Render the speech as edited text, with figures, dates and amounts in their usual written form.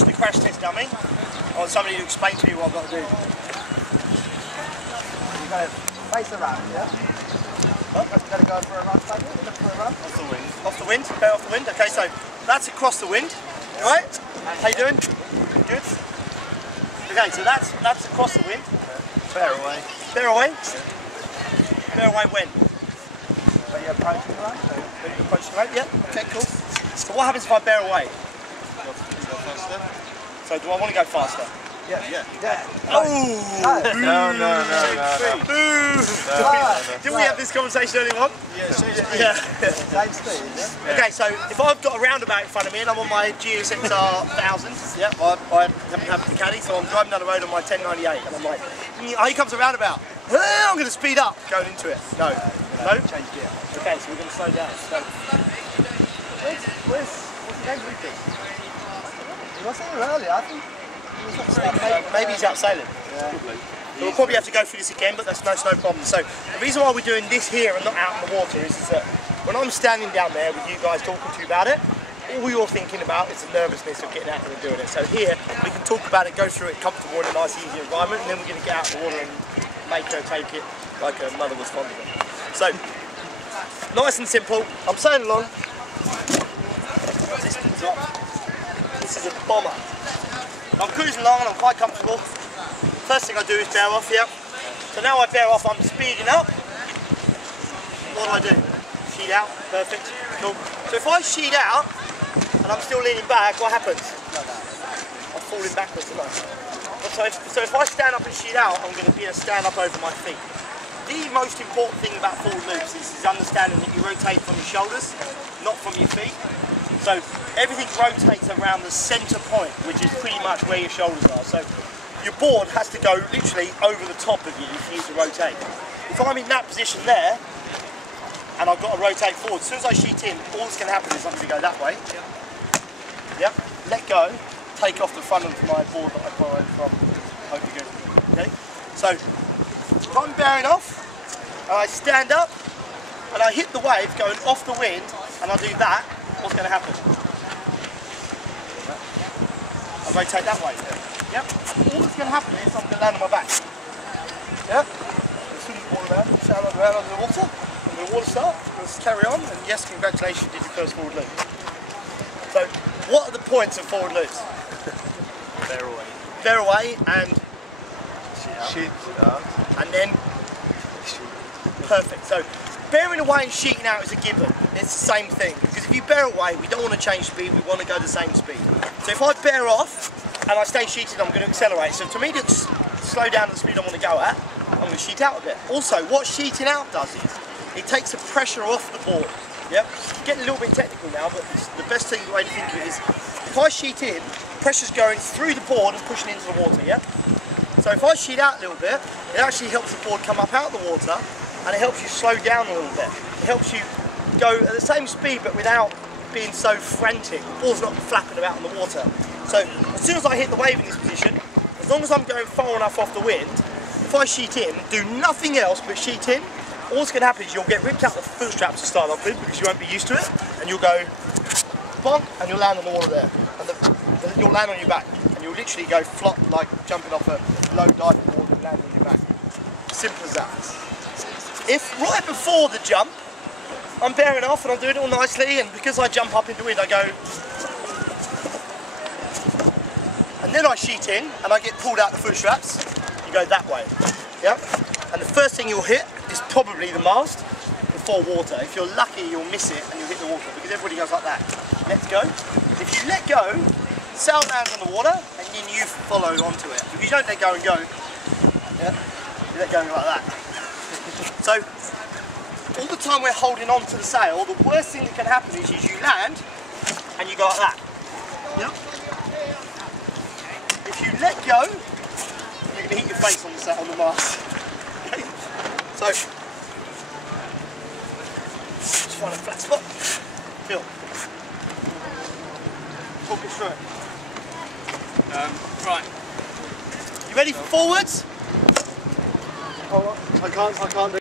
just a crash test dummy. I want somebody to explain to me what I've got to do. You've got to face around, yeah? Oh, you've got to go for a run, maybe? Look for a run. Off the wind. Off the wind? Okay, off the wind. Okay, so that's across the wind. Right? How you doing? Good? Okay, so that's across the wind. Bear away. Bear away? Bear away when? When you're approaching the run? When you approach the road? Yeah. Okay, cool. So what happens if I bear away? Go faster. So do I want to go faster? Yeah. Oh! No. Boo! Didn't we have this conversation earlier on? Yeah, same speed. Yeah. Same speed, yeah? Okay, so if I've got a roundabout in front of me and I'm on my GSXR 1000, yeah, I happen to have the caddy, so I'm driving down the road on my 1098 and I'm like, oh, here comes a roundabout. I'm going to speed up going into it. No? Change gear. Okay, so we're going to slow down. So, What's the game with this? He wasn't here earlier, I think. maybe he's out sailing. Yeah. So we'll probably have to go through this again, but that's no problem. So the reason why we're doing this here and not out in the water is that when I'm standing down there with you guys talking to you about it, all you're thinking about is the nervousness of getting out there and doing it. So here, we can talk about it, go through it comfortable in a nice, easy environment, and then we're going to get out in the water and make her take it like her mother was fond of it. So, nice and simple. I'm sailing along. This is a bomber. I'm cruising along and I'm quite comfortable. First thing I do is bear off, yeah. So now I bear off, I'm speeding up. What do? Sheet out, perfect, cool. So if I sheet out and I'm still leaning back, what happens? I'm falling backwards, am I? So if I stand up and sheet out, I'm going to be able to stand up over my feet. The most important thing about forward loops is understanding that you rotate from your shoulders, not from your feet. So everything rotates around the centre point, which is pretty much where your shoulders are. So your board has to go literally over the top of you for you to rotate. If I'm in that position there, and I've got to rotate forward, as soon as I sheet in, all that's going to happen is I'm going to go that way. Yep. Let go, take off the front of my board that I borrowed from Hope Good. Okay? So if I'm bearing off, and I stand up, and I hit the wave going off the wind, and I do that, what's going to happen? I rotate that way. Yep. All that's going to happen is I'm going to land on my back. Yep. Swing all around, sail around under the water. When the water starts, let's carry on. And yes, congratulations, you did your first forward loop. So, what are the points of forward loops? Bear away. Bear away and Sheet out. And then perfect. So bearing away and sheeting out is a given. It's the same thing. Because if you bear away, we don't want to change speed, we want to go the same speed. So if I bear off and I stay sheeted, I'm going to accelerate. So to me to slow down the speed I want to go at, I'm going to sheet out a bit. Also, what sheeting out does is it takes the pressure off the board. Yep. Getting a little bit technical now, but the best way to think of it is if I sheet in, pressure's going through the board and pushing into the water, yeah? So if I sheet out a little bit, it actually helps the board come up out of the water and it helps you slow down a little bit. It helps you go at the same speed but without being so frantic. The board's not flapping about in the water. So as soon as I hit the wave in this position, as long as I'm going far enough off the wind, if I sheet in, do nothing else but sheet in, all that's going to happen is you'll get ripped out the foot straps to start off with because you won't be used to it, and you'll go bonk and you'll land on the water there. And you'll land on your back. And you'll literally go flop like jumping off a low diving board and land on your back. Simple as that. If right before the jump, I'm bearing off and I'm doing it all nicely, and because I jump up into the wind, I go, and then I sheet in and I get pulled out the foot straps, you go that way. Yeah? And the first thing you'll hit is probably the mast before water. If you're lucky, you'll miss it and you'll hit the water because everybody goes like that. Let's go. If you let go, sail lands on the water and then you follow onto it. If you don't let go and go, yeah, you let go and go like that. So, all the time we're holding on to the sail, the worst thing that can happen is you land and you go like that. Yep. If you let go, you're going to hit your face on the sail, on the mast. Okay? So, just find a flat spot. Feel. Talk us through it. Right. You ready for forwards? Oh, I can't do